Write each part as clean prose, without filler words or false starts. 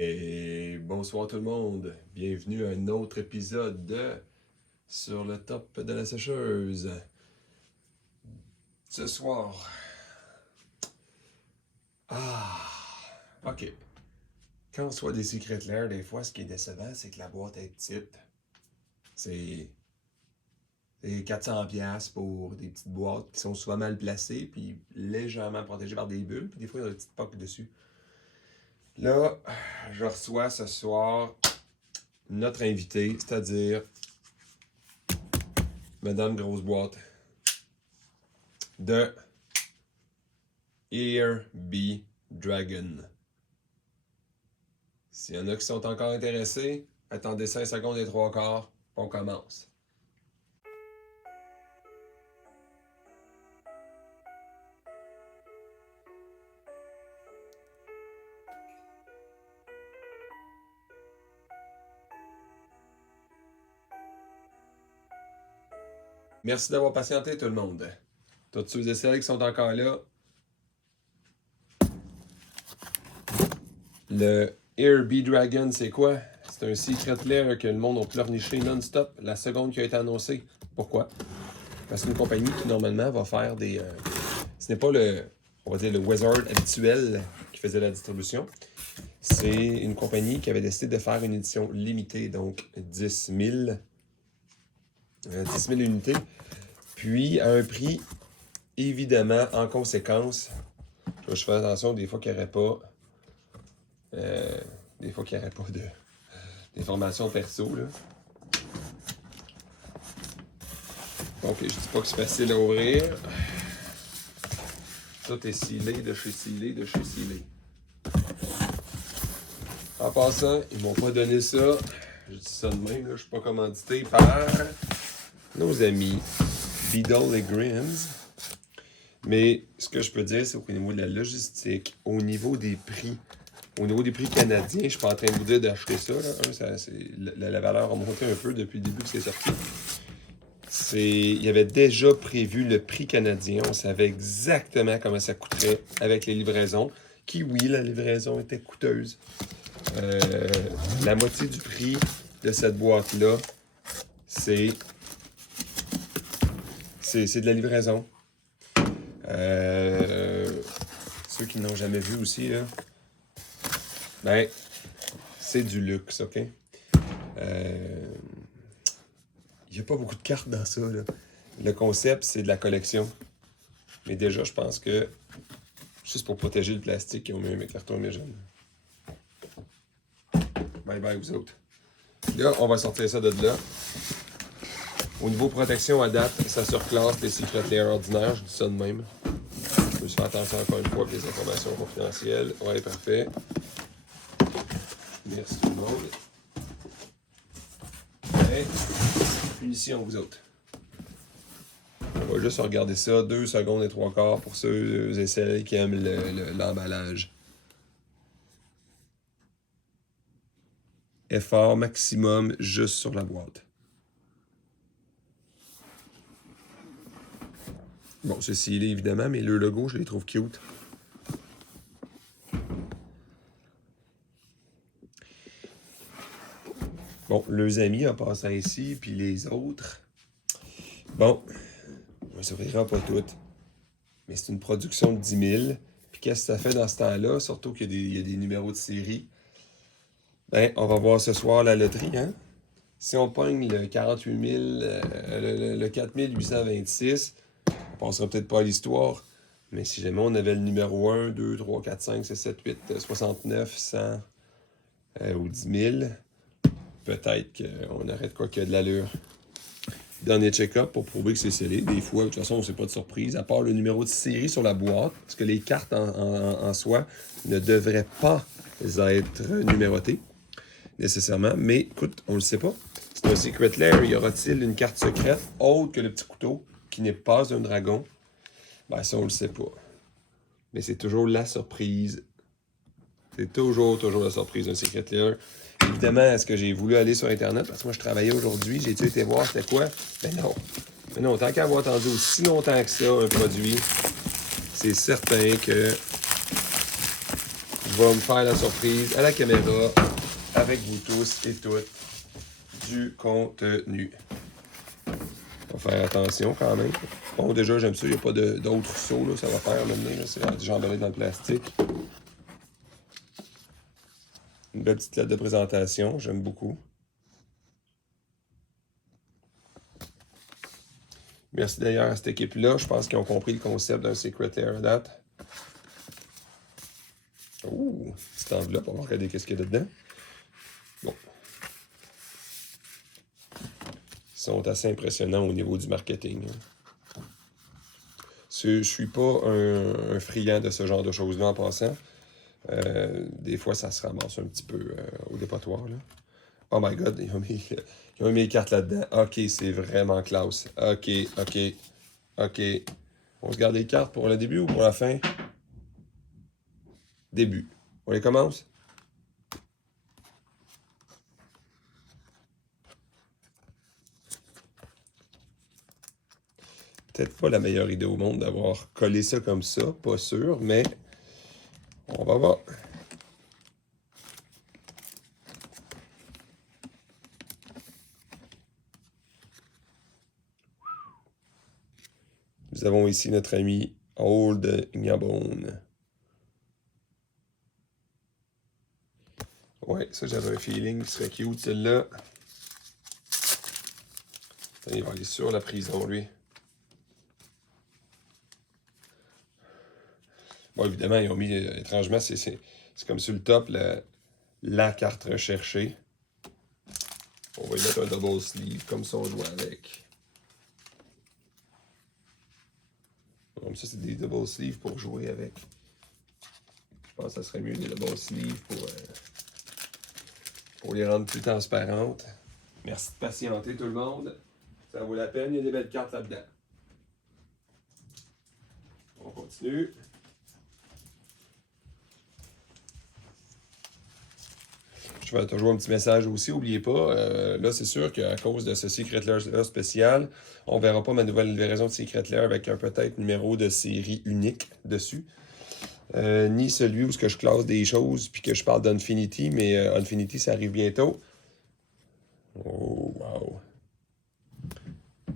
Et bonsoir tout le monde, bienvenue à un autre épisode de Sur le top de la sécheuse. Ce soir, ok. Quand on soit des Secret Lair, des fois, ce qui est décevant, c'est que la boîte est petite. C'est 400$ pour des petites boîtes qui sont souvent mal placées, puis légèrement protégées par des bulles, puis des fois, il y a des petites poques dessus. Là, je reçois ce soir notre invité, c'est-à-dire Madame Grosse Boîte de Ear-B Dragon. S'il y en a qui sont encore intéressés, attendez 5 secondes et 3 quarts, on commence. Merci d'avoir patienté tout le monde. Tous ceux et celles qui sont encore là. Le Ear-B Dragon, c'est quoi? C'est un Secret Lair que le monde a pleurniché non-stop la seconde qui a été annoncée. Pourquoi? Parce que c'est une compagnie qui normalement va faire des... ce n'est pas on va dire le Wizard habituel qui faisait la distribution. C'est une compagnie qui avait décidé de faire une édition limitée, donc 10 000 unités. Puis à un prix, évidemment, en conséquence, je fais attention des fois qu'il n'y aurait pas... d'informations perso, là. Donc, je dis pas que c'est facile à ouvrir. Tout est scellé de chez scellé, de chez scellé. En passant, ils m'ont pas donné ça. Je dis ça de même, là. Je suis pas commandité par nos amis Beadle et Grims. Mais ce que je peux dire, c'est qu'au niveau de la logistique, au niveau des prix canadiens, je suis pas en train de vous dire d'acheter ça, là. La valeur a monté un peu depuis le début que c'est sorti. Il y avait déjà prévu le prix canadien. On savait exactement comment ça coûterait avec les livraisons. Qui, oui, la livraison était coûteuse. La moitié du prix de cette boîte-là, c'est de la livraison. Ceux qui n'ont jamais vu aussi, là, ben, c'est du luxe, OK? Il n'y a pas beaucoup de cartes dans ça, là. Le concept, c'est de la collection. Mais déjà, je pense que, juste pour protéger le plastique, ils ont mis un carton homogène. Bye bye, vous autres. Là, on va sortir ça de là. Au niveau protection à date, ça surclasse les Secret Lair ordinaires, je dis ça de même. Je me suis fait attention encore une fois pour les informations confidentielles. Ouais, parfait. Merci tout le monde. Et punition, vous autres. On va juste regarder ça 2 secondes et 3 quarts pour ceux et celles qui aiment l'emballage. Effort maximum juste sur la boîte. Bon, ceci il est évidemment, mais le logo, je les trouve cute. Bon, leurs amis en passant ici, puis les autres. Bon, on ne s'ouvrira pas toutes. Mais c'est une production de 10 000. Puis qu'est-ce que ça fait dans ce temps-là? Surtout qu'il y a des numéros de série. Ben, on va voir ce soir la loterie, hein? Si on pogne le 48 000, le 4826, on passera peut-être pas à l'histoire. Mais si jamais on avait le numéro 1, 2, 3, 4, 5, 6, 7, 8, 69, 100 ou 10 000, peut-être qu'on aurait de quoi qu'il y a de l'allure. Dernier check-up pour prouver que c'est scellé. Des fois, de toute façon, c'est pas de surprise, à part le numéro de série sur la boîte, parce que les cartes en soi ne devraient pas être numérotées, nécessairement. Mais écoute, on le sait pas. C'est un Secret Lair. Y aura-t-il une carte secrète autre que le petit couteau, qui n'est pas un dragon? Ben, ça, on le sait pas. Mais c'est toujours la surprise. C'est toujours la surprise d'un Secret Lair. Évidemment, est-ce que j'ai voulu aller sur Internet? Parce que moi, je travaillais aujourd'hui. J'ai-tu été voir c'était quoi? Ben non. Mais non, tant qu'à avoir attendu aussi longtemps que ça, un produit, c'est certain que vais me faire la surprise à la caméra avec vous tous et toutes du contenu. On va faire attention quand même. Bon, déjà, j'aime ça. Il n'y a pas d'autres sauts. Là, ça va faire maintenant. C'est déjà emballé dans le plastique. Une belle petite lettre de présentation. J'aime beaucoup. Merci d'ailleurs à cette équipe-là. Je pense qu'ils ont compris le concept d'un Secret Lair à date. Ouh, petite enveloppe. On va regarder qu'est-ce qu'il y a dedans. Bon. Ils sont assez impressionnants au niveau du marketing. Je suis pas un friand de ce genre de choses-là en passant. Des fois, ça se ramasse un petit peu au dépotoir. Là. Oh my god, ils ont mis les cartes là-dedans. Ok, c'est vraiment classe. Ok. On se garde les cartes pour le début ou pour la fin? Début. On les commence? Peut-être pas la meilleure idée au monde d'avoir collé ça comme ça, pas sûr, mais on va voir. Nous avons ici notre ami Old Gnabone. Ouais, ça j'avais un feeling qui serait cute celle-là. Il va aller sur la prison, lui. Bon, évidemment, ils ont mis, étrangement, c'est comme sur le top, la carte recherchée. On va y mettre un double sleeve, comme ça on joue avec. Comme ça, c'est des double sleeves pour jouer avec. Je pense que ça serait mieux des double sleeves pour les rendre plus transparentes. Merci de patienter tout le monde. Ça vaut la peine, il y a des belles cartes là-dedans. On continue. Je vais toujours un petit message aussi, n'oubliez pas, là c'est sûr qu'à cause de ce Secret Lair spécial, on ne verra pas ma nouvelle livraison de Secret Lair avec un peut-être numéro de série unique dessus. Ni celui où je classe des choses puis que je parle d'Infinity, mais Infinity ça arrive bientôt. Oh wow!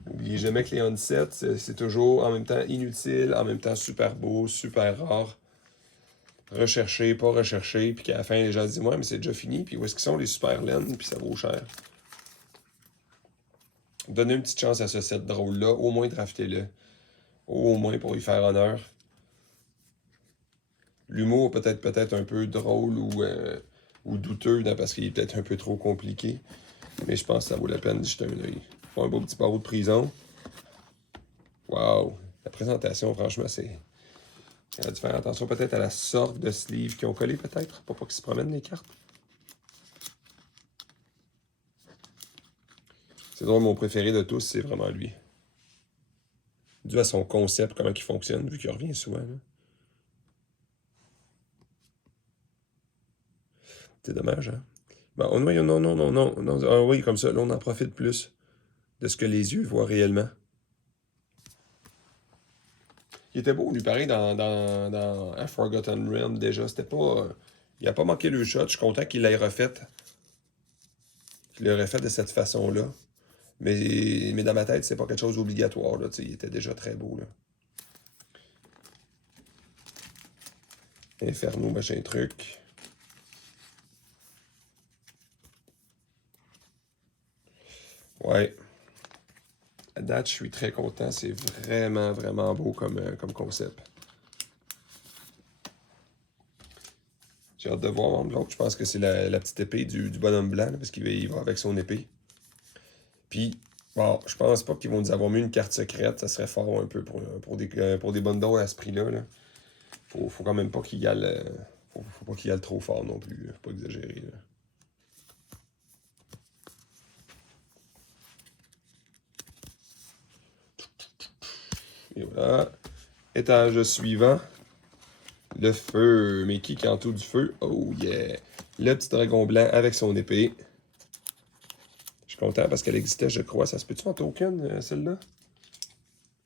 N'oubliez jamais que les Onset, c'est toujours en même temps inutile, en même temps super beau, super rare. Recherché, pas recherché, puis qu'à la fin, les gens se disent « Ouais, mais c'est déjà fini, puis où est-ce qu'ils sont les super laines, puis ça vaut cher. » Donnez une petite chance à ce set drôle-là, au moins draftez-le. Au moins pour lui faire honneur. L'humour peut-être un peu drôle ou douteux, parce qu'il est peut-être un peu trop compliqué. Mais je pense que ça vaut la peine d'y jeter un œil. Un beau petit barreau de prison. Wow! La présentation, franchement, c'est... Il a dû faire attention peut-être à la sorte de sleeve qu'ils ont collé, peut-être, pour pas qu'ils se promènent les cartes. C'est drôle, mon préféré de tous, c'est vraiment lui. Dû à son concept, comment il fonctionne, vu qu'il revient souvent. Là. C'est dommage, hein? Bon, oh non. Ah oui, comme ça, là, on en profite plus de ce que les yeux voient réellement. Il était beau, lui, pareil, dans A Forgotten Realm, déjà. C'était pas... il a pas manqué le shot. Je suis content qu'il l'ait refait. Qu'il l'ait refait de cette façon-là. Mais dans ma tête, c'est pas quelque chose d'obligatoire, là. Il était déjà très beau, là. Inferno, machin truc. Ouais. À date, je suis très content. C'est vraiment, vraiment beau comme concept. J'ai hâte de voir l'autre. Je pense que c'est la petite épée du bonhomme blanc, là, parce qu'il va avec son épée. Puis, bon, je pense pas qu'ils vont nous avoir mis une carte secrète. Ça serait fort un peu pour des bundles à ce prix-là. Là. Faut quand même pas qu'il y aille... faut pas qu'il y aille trop fort non plus. Faut pas exagérer. Là. Et voilà. Étage suivant. Le feu. Mais qui en tout du feu? Oh yeah! Le petit dragon blanc avec son épée. Je suis content parce qu'elle existait, je crois. Ça se peut-tu en token, celle-là?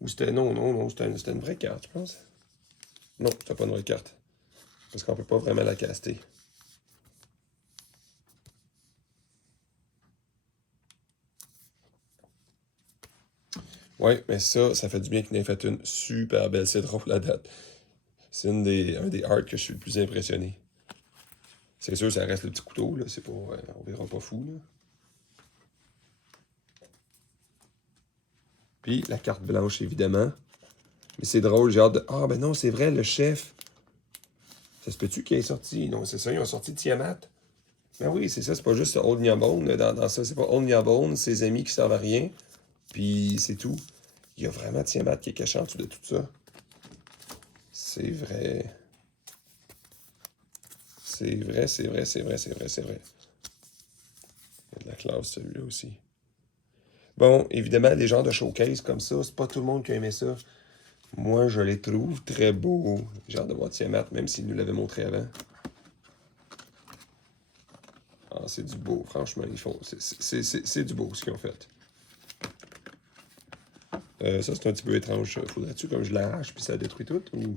Ou c'était... Non, c'était une vraie carte, je pense. Non, c'était pas une vraie carte. Parce qu'on peut pas vraiment la caster. Ouais, mais ça fait du bien qu'il ait fait une super belle. C'est drôle la date. C'est un des arts que je suis le plus impressionné. C'est sûr, ça reste le petit couteau, là. C'est pas. On verra pas fou, là. Puis la carte blanche, évidemment. Mais c'est drôle, j'ai hâte de. Ah, ben non, c'est vrai, le chef. Ça se peut-tu qu'il est sorti? Non, c'est ça, ils ont sorti Tiamat. Ben oui, c'est ça, c'est pas juste Old Nyabone. Dans ça, c'est pas Old Nyabone, ses amis qui servent à rien. Puis c'est tout. Il y a vraiment Tiamat qui est caché en dessous de tout ça. C'est vrai. C'est vrai, c'est vrai, c'est vrai, c'est vrai, c'est vrai. Il y a de la classe, celui-là aussi. Bon, évidemment, les genres de showcase comme ça, c'est pas tout le monde qui a aimé ça. Moi, je les trouve très beaux. J'ai hâte de voir Tiamat, même s'il nous l'avait montré avant. Ah, c'est du beau, franchement, ils font. C'est du beau ce qu'ils ont fait. Ça, c'est un petit peu étrange. Faudrait-tu comme je l'arrache puis ça détruit tout? Ou...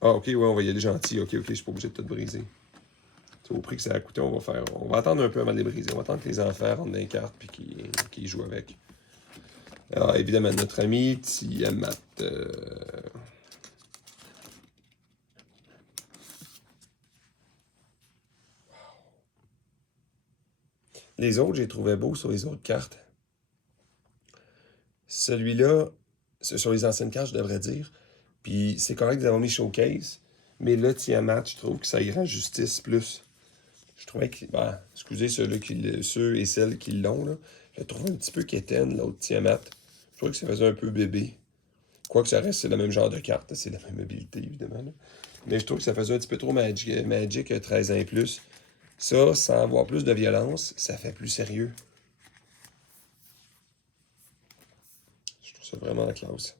Ah, ok, ouais, on va y aller gentil. Ok, je suis pas obligé de tout briser. C'est au prix que ça a coûté, on va faire. On va attendre un peu avant de les briser. On va attendre que les enfants rentrent dans les cartes puis qu'ils jouent avec. Alors, évidemment, notre ami Tiamat. Les autres, j'ai trouvé beau sur les autres cartes. Celui-là, sur les anciennes cartes, je devrais dire. Puis c'est correct d'avoir mis Showcase. Mais là, Tiamat, je trouve que ça y rend justice plus. Je trouvais que. Ben, excusez ceux et celles qui l'ont, là. Je le trouve un petit peu quétaine, l'autre Tiamat. Je trouvais que ça faisait un peu bébé. Quoique ça reste, c'est le même genre de carte. C'est la même habilité, évidemment. Là. Mais je trouve que ça faisait un petit peu trop Magic 13 ans et plus. Ça, sans avoir plus de violence, ça fait plus sérieux. Je trouve ça vraiment la classe.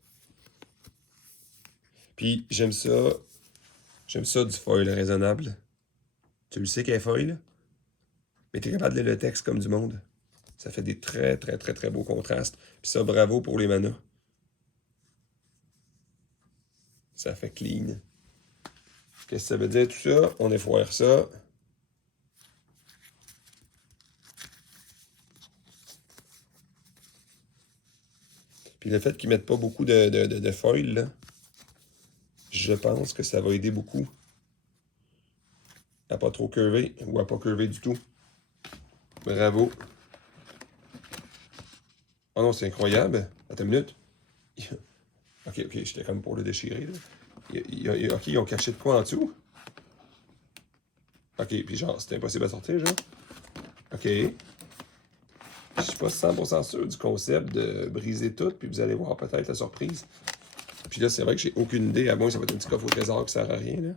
Puis j'aime ça. J'aime ça du foil raisonnable. Tu le sais qu'elle est foil, mais t'es capable de lire le texte comme du monde. Ça fait des très, très, très, très beaux contrastes. Puis ça, bravo pour les manas. Ça fait clean. Qu'est-ce que ça veut dire tout ça? On effoire ça. Puis le fait qu'ils mettent pas beaucoup de foil, là, je pense que ça va aider beaucoup à pas trop curver ou à pas curver du tout. Bravo. Oh non, c'est incroyable. Attends une minute. Ok, j'étais comme pour le déchirer. Là. Ok, ils ont caché de quoi en dessous? Ok, puis genre, c'est impossible à sortir, genre. Ok. Je suis pas 100% sûr du concept de briser tout, puis vous allez voir peut-être la surprise. Puis là, c'est vrai que j'ai aucune idée, à moins que ça va être un petit coffre au trésor qui sert à rien, là.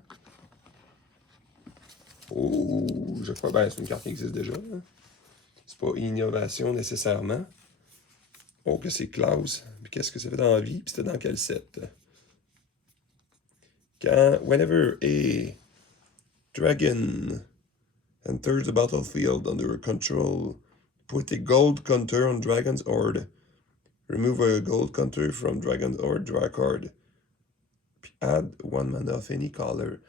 Oh, je crois, ben, c'est une carte qui existe déjà, là. C'est pas innovation nécessairement. Oh, que c'est classe. Puis qu'est-ce que ça fait dans la vie? Puis c'était dans quel set? Whenever a dragon enters the battlefield under your control, put a gold counter on Dragon's Horde. Remove a gold counter from Dragon's Horde, draw a card. Puis add one mana of any color.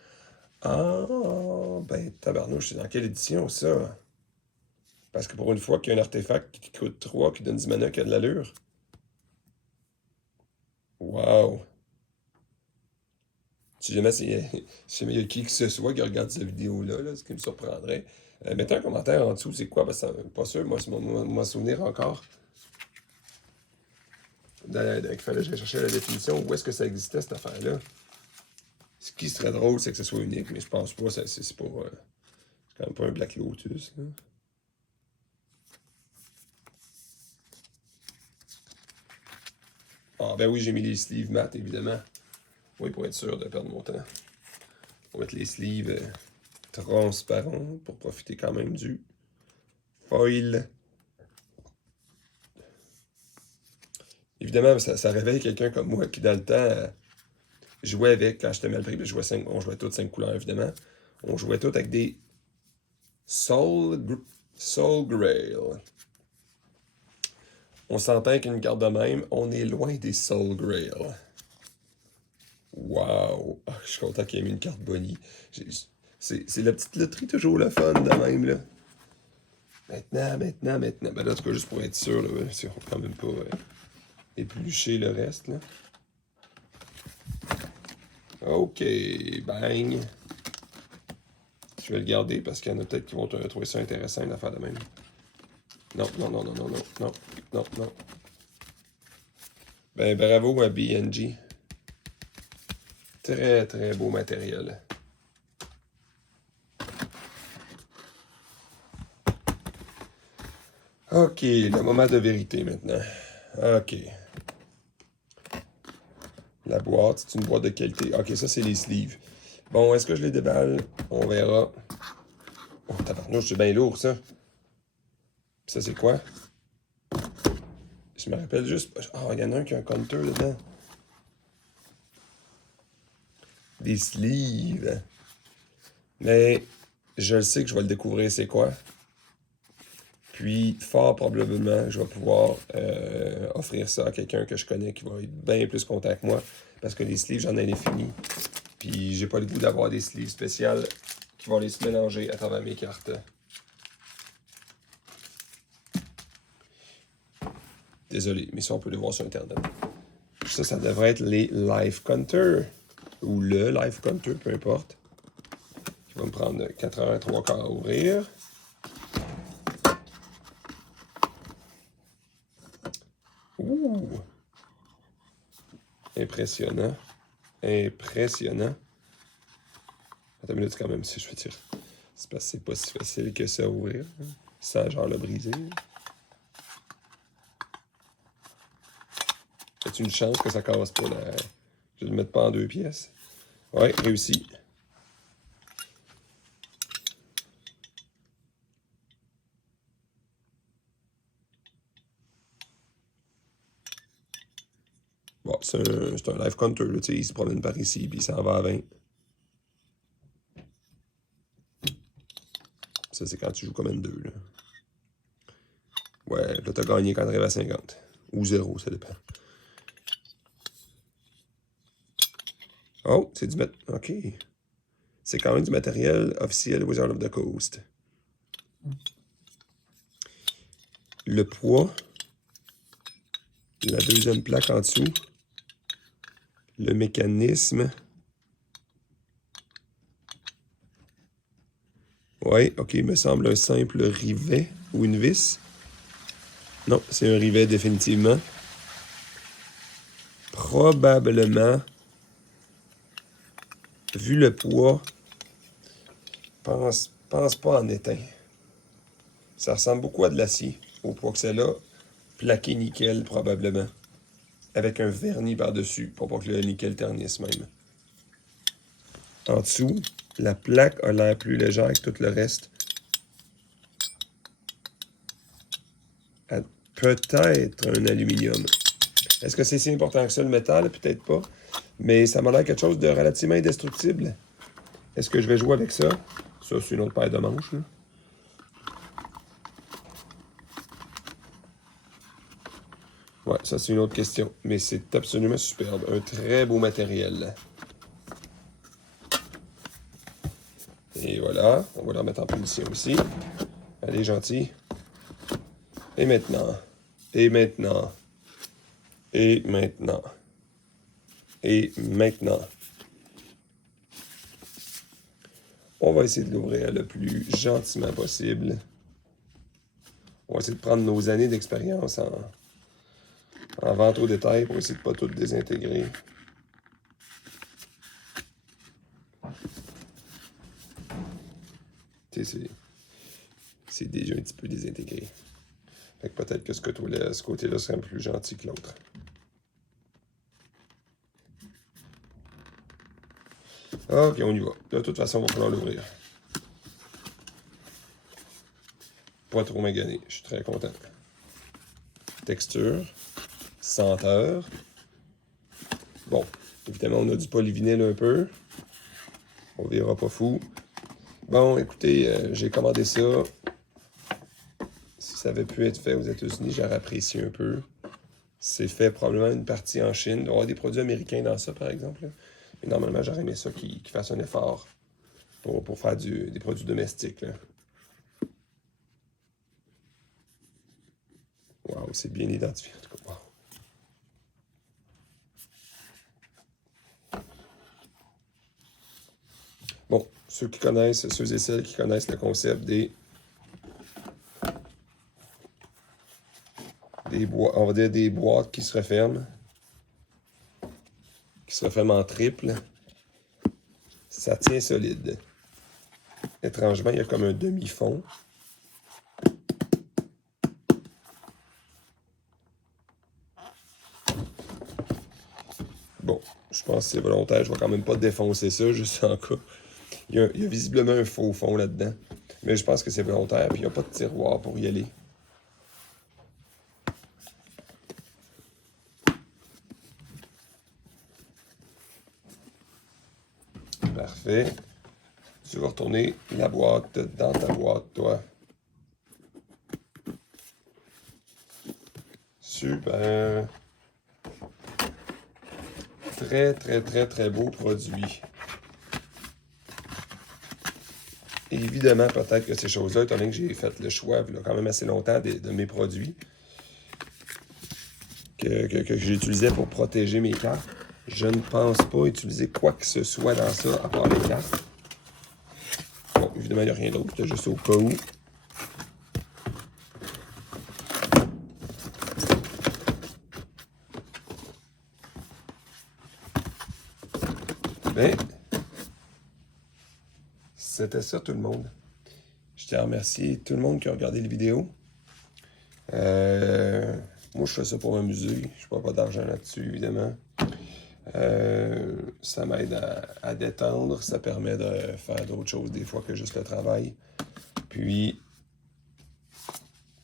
Ah, ben tabarnouche, c'est dans quelle édition ça? Parce que pour une fois qu'il y a un artefact qui coûte 3, qui donne 10 mana, qui a de l'allure. Wow! Si jamais il y a qui que ce soit qui regarde cette vidéo-là, là, ce qui me surprendrait, mettez un commentaire en dessous, c'est quoi? Parce que pas sûr, moi, c'est mon souvenir encore. Qu'il fallait que j'aille chercher la définition. Où est-ce que ça existait, cette affaire-là? Ce qui serait drôle, c'est que ce soit unique, mais je pense pas, c'est pas. C'est quand même pas un Black Lotus, là. Ah, ben oui, j'ai mis les sleeves mat, évidemment. Oui, pour être sûr de perdre mon temps. On va mettre les sleeves transparents pour profiter quand même du foil. Évidemment, ça réveille quelqu'un comme moi qui, dans le temps, jouait avec, quand j'étais mal pris, on jouait toutes 5 couleurs, évidemment. On jouait toutes avec des Soul Grail. On s'entend qu'une carte de même, on est loin des Soul Grail. Wow! Ah, je suis content qu'il ait mis une carte Bonnie. C'est la petite loterie toujours le fun de même, là. Maintenant. Ben là, en tout cas, juste pour être sûr, là, si on va quand même pas éplucher le reste, là. OK, bang. Je vais le garder parce qu'il y en a peut-être qui vont trouver ça intéressant, une affaire de même. Non. Ben, bravo à BNG. Très, très beau matériel. OK, le moment de vérité maintenant. OK. La boîte, c'est une boîte de qualité. OK, ça, c'est les sleeves. Bon, est-ce que je les déballe? On verra. Oh, tabarnouche, c'est bien lourd, ça. Ça, c'est quoi? Je me rappelle juste... Ah, il y en a un qui a un counter dedans. Des sleeves. Mais je le sais que je vais le découvrir, c'est quoi. Puis, fort probablement, je vais pouvoir offrir ça à quelqu'un que je connais qui va être bien plus content que moi. Parce que les sleeves, j'en ai fini. Puis, j'ai pas le goût d'avoir des sleeves spéciales qui vont aller se mélanger à travers mes cartes. Désolé, mais ça, on peut le voir sur Internet. Ça devrait être les Life Counter. Ou le Life Counter, peu importe. Qui va me prendre 4 heures et 3 quarts à ouvrir. Ouh! Impressionnant. Impressionnant. Attends une minute quand même, si je veux dire. C'est parce que c'est pas si facile que ça à ouvrir. Sans genre le briser. As-tu une chance que ça casse pas là? Je vais le mettre pas en 2 pièces. Ouais, réussi. Bon, c'est un live counter, là, tu sais, il se promène par ici, puis il s'en va à 20. Ça, c'est quand tu joues comme N2, là. Ouais, là, t'as gagné quand t'arrives à 50. Ou 0, ça dépend. Oh, c'est du OK. C'est quand même du matériel officiel Wizard of the Coast. Le poids. La deuxième plaque en dessous. Le mécanisme. Ouais, OK, il me semble un simple rivet ou une vis. Non, c'est un rivet définitivement. Probablement, vu le poids, pense pas en étain. Ça ressemble beaucoup à de l'acier, au poids que c'est là. Plaqué nickel, probablement. Avec un vernis par-dessus, pour pas que le nickel ternisse même. En dessous, la plaque a l'air plus légère que tout le reste. Peut-être un aluminium. Est-ce que c'est si important que ça, le métal? Peut-être pas. Mais ça m'a l'air quelque chose de relativement indestructible. Est-ce que je vais jouer avec ça? Ça, c'est une autre paire de manches, là. Ouais, ça, c'est une autre question. Mais c'est absolument superbe. Un très beau matériel. Et voilà. On va le remettre en position ici. Allez, gentil. Et maintenant. Et maintenant. Et maintenant. Et maintenant. On va essayer de l'ouvrir le plus gentiment possible. On va essayer de prendre nos années d'expérience en vente au détail pour essayer de ne pas tout désintégrer. Tu sais, c'est déjà un petit peu désintégré. Fait que peut-être que ce côté-là serait un peu plus gentil que l'autre. Ok, on y va. De toute façon, on va falloir l'ouvrir. Pas trop magané. Je suis très content. Texture. Senteur. Bon, évidemment, on a du polyvinyle un peu. On verra pas fou. Bon, écoutez, j'ai commandé ça. Si ça avait pu être fait aux États-Unis, j'aurais apprécié un peu. C'est fait probablement une partie en Chine. Il doit y avoir des produits américains dans ça, par exemple. Et normalement, j'aurais aimé ça qu'ils fassent un effort pour faire des produits domestiques. Là. Wow, c'est bien identifié. En tout cas, wow. Bon, ceux et celles qui connaissent le concept des on va dire des boîtes qui se referment en triple, ça tient solide. Étrangement, il y a comme un demi-fond. Bon, je pense que c'est volontaire. Je vais quand même pas défoncer ça, juste en cas. Il y a visiblement un faux fond là-dedans. Mais je pense que c'est volontaire, puis il n'y a pas de tiroir pour y aller. Parfait. Tu vas retourner la boîte dans ta boîte, toi. Super. Très, très, très, très beau produit. Évidemment, peut-être que ces choses-là, étant donné que j'ai fait le choix il y a quand même assez longtemps de mes produits que j'utilisais pour protéger mes cartes, je ne pense pas utiliser quoi que ce soit dans ça à part les cartes. Bon, évidemment, il n'y a rien d'autre, c'était juste au cas où. Ben, c'était ça tout le monde. Je tiens à remercier tout le monde qui a regardé la vidéo. Moi, je fais ça pour m'amuser. Je ne prends pas d'argent là-dessus, évidemment. Ça m'aide à détendre. Ça permet de faire d'autres choses des fois que juste le travail. Puis,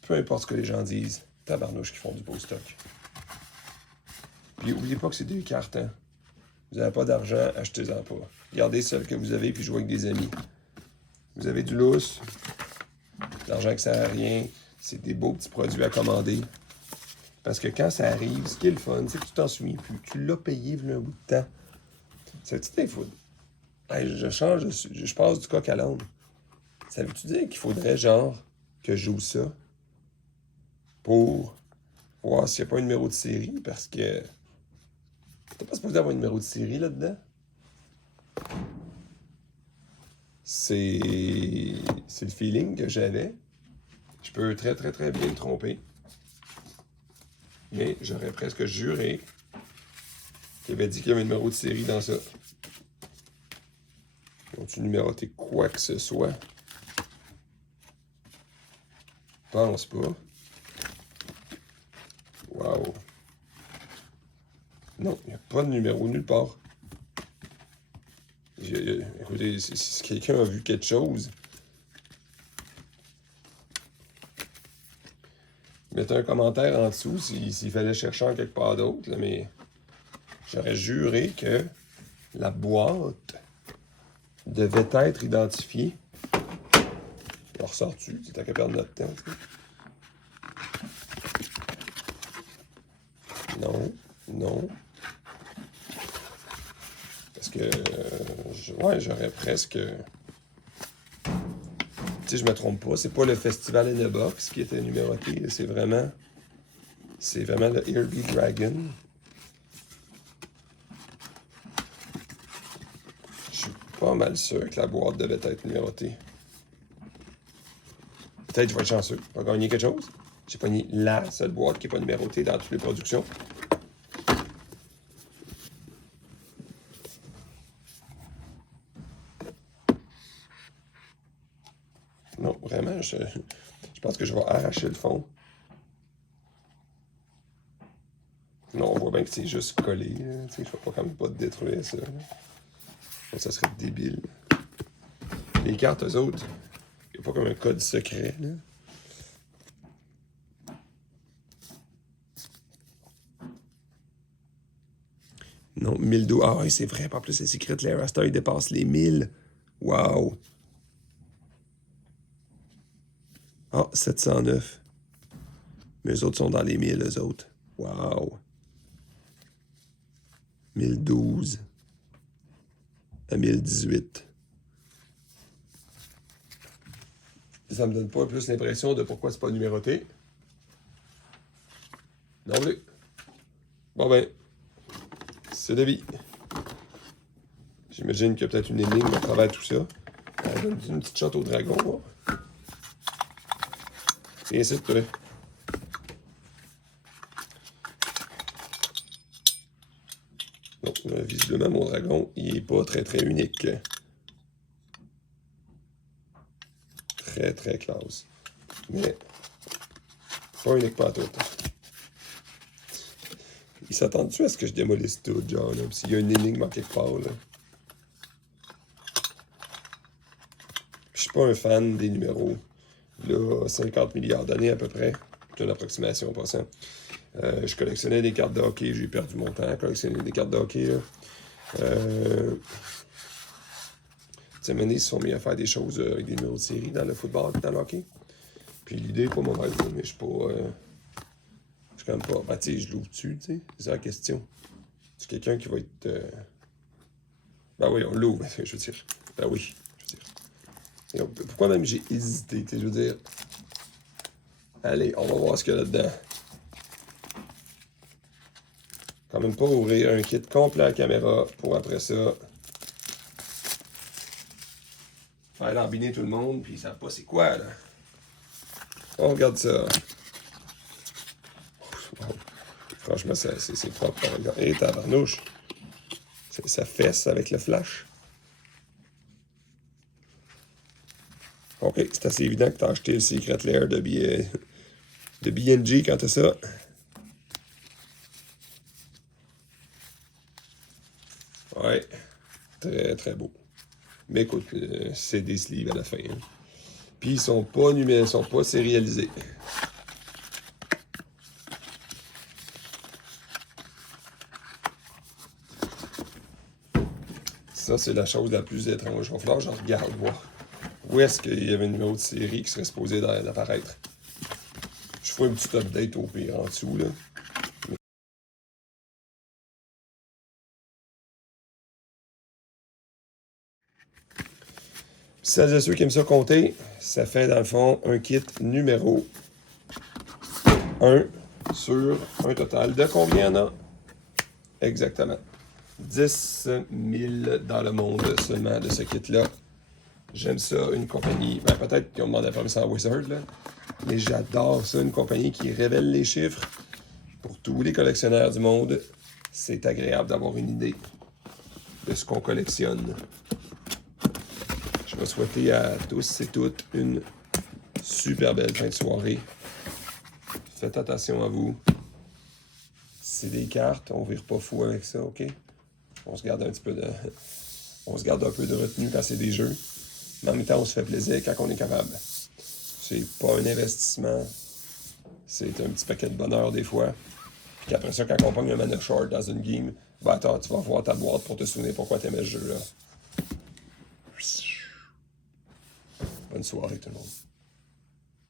peu importe ce que les gens disent, tabarnouche qui font du beau stock. Puis, n'oubliez pas que c'est des cartes, hein. Vous n'avez pas d'argent, achetez-en pas. Gardez celles que vous avez, puis jouez avec des amis. Vous avez du lousse, de l'argent qui sert à rien, c'est des beaux petits produits à commander. Parce que quand ça arrive, ce qui est le fun, c'est que tu t'en souviens plus. Tu l'as payé il y a un bout de temps. Ça veut-tu dire qu'il faut... Hey, je passe du coq à l'âne. Ça veut-tu dire qu'il faudrait, genre, que je joue ça pour voir s'il n'y a pas un numéro de série? Parce que t'es pas supposé avoir un numéro de série là-dedans. C'est le feeling que j'avais. Je peux très, très, très bien me tromper. Mais j'aurais presque juré qu'il avait dit qu'il y avait un numéro de série dans ça. Ont-tu numéroté quoi que ce soit? Pense pas. Wow. Non, il n'y a pas de numéro nulle part. Écoutez, si quelqu'un a vu quelque chose, mettez un commentaire en dessous s'il fallait chercher en quelque part d'autre, mais j'aurais juré que la boîte devait être identifiée. On ressort-tu? C'est à qu'à perdre notre temps. Non, non. Parce que, ouais, j'aurais presque... Tu sais, je me trompe pas, c'est pas le Festival in a Box qui était numéroté, c'est vraiment le Irby Dragon. Je suis pas mal sûr que la boîte devait être numérotée. Peut-être que je vais être chanceux, je vais gagner quelque chose. J'ai pogné la seule boîte qui n'est pas numérotée dans toutes les productions. Non, vraiment, je pense que je vais arracher le fond. Non, on voit bien que c'est juste collé. Je ne vais pas quand même pas détruire ça. Bon, ça serait débile. Les cartes, eux autres, il n'y a pas comme un code secret. Là. Non, 1012. Ah oui, c'est vrai. En plus, c'est Secret Lair Star, il dépasse les 1000. Wow. Ah, 709. Mais eux autres sont dans les 1000, eux autres. Wow. 1012. à 1018. Ça me donne pas plus l'impression de pourquoi c'est pas numéroté. Non plus. Bon ben, c'est de vie. J'imagine qu'il y a peut-être une énigme à travers tout ça. Donne une petite shot au dragon. Là. Et c'est tout. Donc, visiblement, mon dragon, il est pas très très unique. Très très classe. Mais, pas unique pas à tout. Il s'attend-tu à ce que je démolisse tout, genre, là? S'il y a une énigme en quelque part, là. Je suis pas un fan des numéros. Là, 50 milliards d'années à peu près. C'est une approximation en passant. Je collectionnais des cartes de hockey. J'ai perdu mon temps à collectionner des cartes de hockey, là. Ils se sont mis à faire des choses avec des numéros de série dans le football et dans le hockey. Puis l'idée est pas mauvaise, mais je suis pas... je suis quand même pas... Ben, tu sais, je l'ouvre dessus, tu sais. C'est la question. C'est quelqu'un qui va être... Ben oui, on l'ouvre, je veux dire. Ben oui, je veux dire. Et pourquoi même j'ai hésité, tu sais, je veux dire... Allez, on va voir ce qu'il y a là-dedans. Quand même pas ouvrir un kit complet à la caméra pour après ça... faire lambiner tout le monde, puis ils savent pas c'est quoi, là. On regarde ça. Franchement, c'est propre. Et tabarnouche. Ça fesse avec le flash. Ok, c'est assez évident que t'as acheté le Secret Lair de BNG quand t'as ça. Ouais, très très beau. Mais écoute, c'est des sleeves à la fin. Hein. Puis ils sont pas sérialisés. Ça, c'est la chose la plus étrange. Il va falloir que je regarde, voir où est-ce qu'il y avait un numéro de série qui serait supposé d'apparaître. Je ferai une petite update au pire en dessous, là. Celles et ceux qui aiment ça compter, ça fait dans le fond un kit numéro 1 sur un total de combien il y en a? Exactement. 10 000 dans le monde seulement de ce kit-là. J'aime ça, une compagnie, ben peut-être qu'ils ont demandé la permission à Wizard, là, mais j'adore ça, une compagnie qui révèle les chiffres. Pour tous les collectionneurs du monde, c'est agréable d'avoir une idée de ce qu'on collectionne. Je vais souhaiter à tous et toutes une super belle fin de soirée. Faites attention à vous. C'est des cartes, on ne vire pas fou avec ça, ok? On se garde un petit peu de... On se garde un peu de retenue quand c'est des jeux. Mais en même temps, on se fait plaisir quand on est capable. C'est pas un investissement. C'est un petit paquet de bonheur des fois. Puis qu'après ça, quand on pogne un mana short dans une game, ben attends, tu vas voir ta boîte pour te souvenir pourquoi t'aimais ce jeu-là. Bonne soirée tout le monde.